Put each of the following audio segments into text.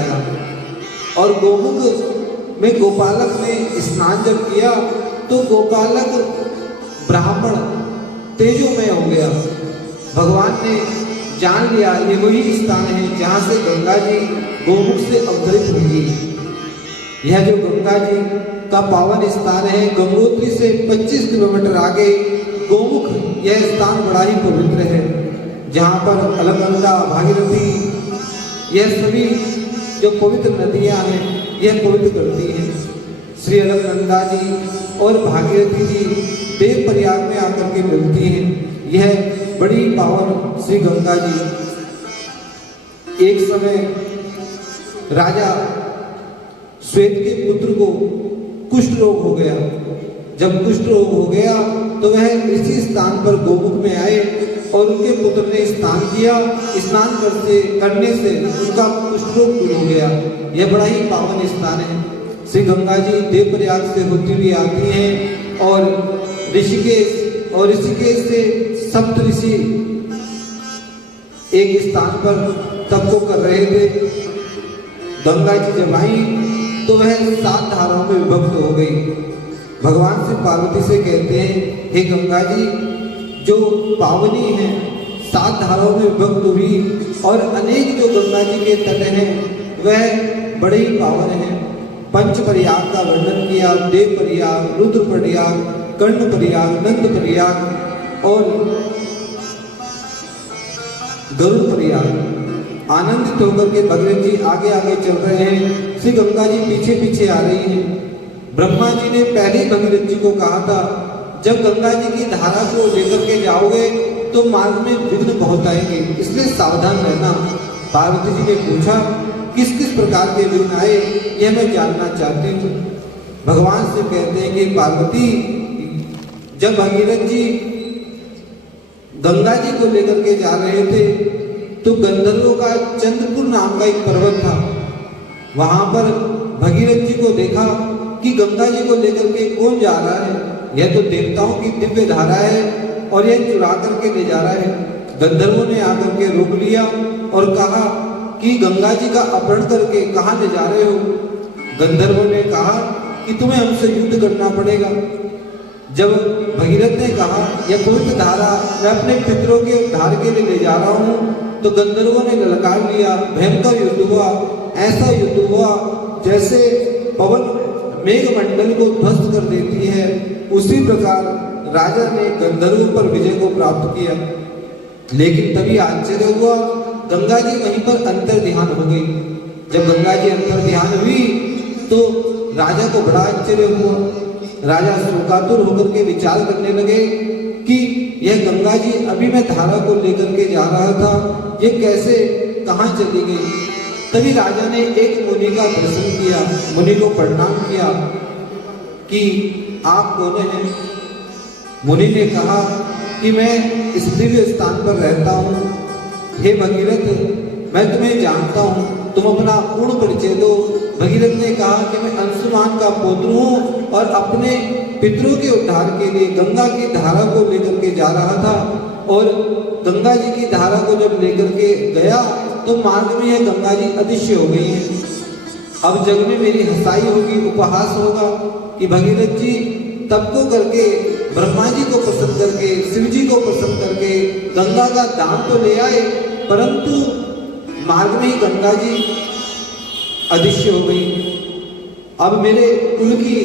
आया और गोमुख में गोपालक ने स्नान जब किया तो गोपालक ब्राह्मण तेजोमय हो गया। भगवान ने जान लिया ये वही स्थान है जहाँ से गंगा जी गोमुख से अवतरित हुई। यह जो गंगा जी का पावन स्थान है, गंगोत्री से 25 किलोमीटर आगे गोमुख, यह स्थान बड़ा ही पवित्र है, जहाँ पर अलकनंदा, भागीरथी, यह सभी जो पवित्र नदियाँ हैं यह पवित्र करती हैं। श्री अलकनंदा जी और भागीरथी जी देव प्रयाग में आकर के मिलती हैं। यह बड़ी पावन श्री गंगा जी। एक समय राजा श्वेत के पुत्र को कुष्ठ रोग हो गया। जब कुष्ठ रोग हो गया तो वह इसी स्थान पर गोमुख में आए और उनके पुत्र ने स्नान किया। स्नान करने से उनका कुष्ठ रोग दूर हो गया। यह बड़ा ही पावन स्थान है। श्री गंगा जी देव प्रयाग से होती हुई आती हैं और ऋषिकेश से सप्त ऋषि एक स्थान पर तप को कर रहे थे। गंगा जी जब आई तो वह 7 धाराओं में विभक्त हो गई। भगवान से पार्वती से कहते हैं, हे गंगा जी, जो पावनी है 7 धाराओं में विभक्त हुई और अनेक जो गंगा जी के तट हैं वह बड़े ही पावन हैं। पंच प्रयाग का वर्णन किया, देव प्रयाग, रुद्र प्रयाग, कर्ण प्रयाग, नंद प्रयाग और गरुड़ प्रयाग। आनंदित होकर के भगवान जी आगे आगे चल रहे हैं, श्री गंगा जी पीछे पीछे आ रही हैं। ब्रह्मा जी ने पहले भगीरथ जी को कहा था, जब गंगा जी की धारा को लेकर के जाओगे तो मार्ग में विघ्न बहुत आएंगे, इसलिए सावधान रहना। पार्वती जी ने पूछा, किस किस प्रकार के विघ्न आए, यह मैं जानना चाहती हूँ। भगवान से कहते हैं कि पार्वती, जब भगीरथ जी गंगा जी को लेकर के जा रहे थे तो गंधर्वों का चंद्रपुर नाम का एक पर्वत था। वहां पर भगीरथ जी को देखा कि गंगा जी को लेकर के कौन जा रहा है, यह तो देवताओं की दिव्य धारा है और यह चुरा करके ले जा रहा है। गंधर्वों ने आकर के रोक लिया और कहा कि गंगा जी का अपहरण करके कहाँ ले जा रहे हो। गंधर्वों ने कहा कि तुम्हें हमसे युद्ध करना पड़ेगा। जब भगीरथ ने कहा, यह पवित्र धारा मैं अपने पितरों के उद्धार के लिए ले जा रहा हूँ, तो गंधर्वों ने ललकार लिया। भयंकर युद्ध हुआ। ऐसा युद्ध हुआ जैसे पवन मेघमंडल को ध्वस्त कर देती है, उसी प्रकार राजा ने गंधर्वों पर विजय को प्राप्त किया। लेकिन तभी आश्चर्य हुआ, गंगा जी वहीं पर अंतर ध्यान हो गई। जब गंगा जी अंतर ध्यान हुई तो राजा को बड़ा आश्चर्य हुआ। राजा शोकातुर होकर के विचार करने लगे कि यह गंगा जी अभी मैं धारा को लेकर के जा रहा था, ये कैसे कहाँ चली गई। तभी राजा ने एक मुनि का दर्शन किया, मुनि को प्रणाम किया कि आप कौन हैं। मुनि ने कहा कि मैं इस दिव्य स्थान पर रहता हूँ। हे भगीरथ, मैं तुम्हें जानता हूँ, तुम अपना पूर्ण परिचय दो। भगीरथ ने कहा कि मैं अंशुमान का पुत्र हूँ और अपने पितरों के उद्धार के लिए गंगा की धारा को लेकर के जा रहा था, और गंगा जी की धारा को जब लेकर के गया तो मार्ग में यह गंगा जी अदृश्य हो गई है। अब जग में मेरी हंसाई होगी, उपहास होगा कि भगीरथ जी तब को करके ब्रह्मा जी को प्रसन्न करके, शिव जी को प्रसन्न करके गंगा का दान तो ले आए, परंतु मार्ग में ही गंगा जी अदृश्य हो गई। अब मेरे कुल की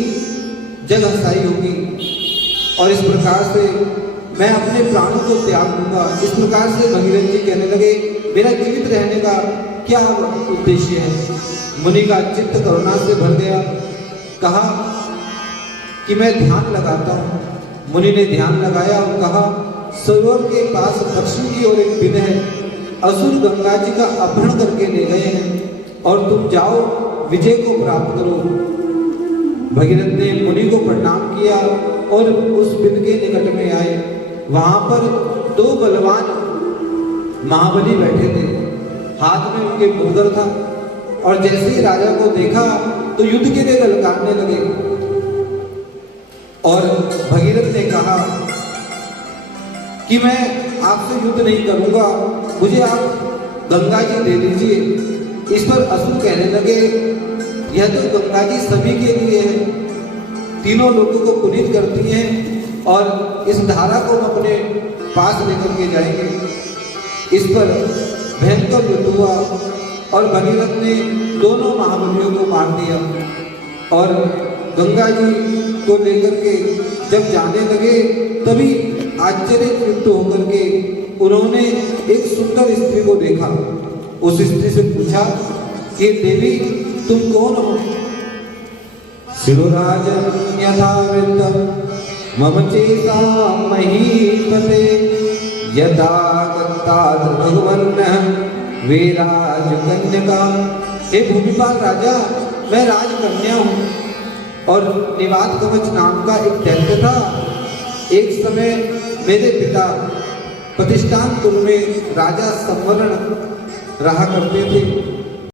जग हंसाई होगी और इस प्रकार से मैं अपने प्राणों को त्याग दूंगा। इस प्रकार से भगीरथ जी कहने लगे, मेरा जीवित रहने का क्या उद्देश्य है। मुनि का चित्त करुणा से भर गया। कहा कि मैं ध्यान लगाता हूँ। मुनि ने ध्यान लगाया और कहा, सरोवर के पास दक्षिण की ओर एक बिल है, असुर गंगा जी का अपहरण करके ले गए हैं और तुम जाओ विजय को प्राप्त करो। भगीरथ ने मुनि को प्रणाम किया और उस बिल के निकट में आए। वहां पर 2 बलवान महाबली बैठे थे, हाथ में उनके मुर्गर था, और जैसे ही राजा को देखा तो युद्ध के लिए ललकारने लगे। और भगीरथ ने कहा कि मैं आपसे युद्ध नहीं करूंगा, मुझे आप गंगा जी दे दीजिए। इस पर असुर कहने लगे, यह तो गंगा जी सभी के लिए है, तीनों लोगों को पुनीत करती हैं और इस धारा को हम अपने पास लेकर के जाएंगे। इस पर भयंकर युद्ध हुआ और भगीरथ ने दोनों महाबलियों को मार दिया और गंगा जी को लेकर के जब जाने लगे तभी आश्चर्यचकित होकर के उन्होंने एक सुंदर स्त्री को देखा। उस स्त्री से पूछा कि देवी तुम कौन हो? शिरोराजं यथावृत्तं मम चेता महीपते यदा गत्तात् भगवन्नः वीराज कन्यका। हे भूमिपाल राजा, मैं राजकन्या हूँ और निवात कवच नाम का एक दैत्य था। एक समय मेरे पिता प्रतिष्ठानपुर में राजा संवरण रहा करते थे।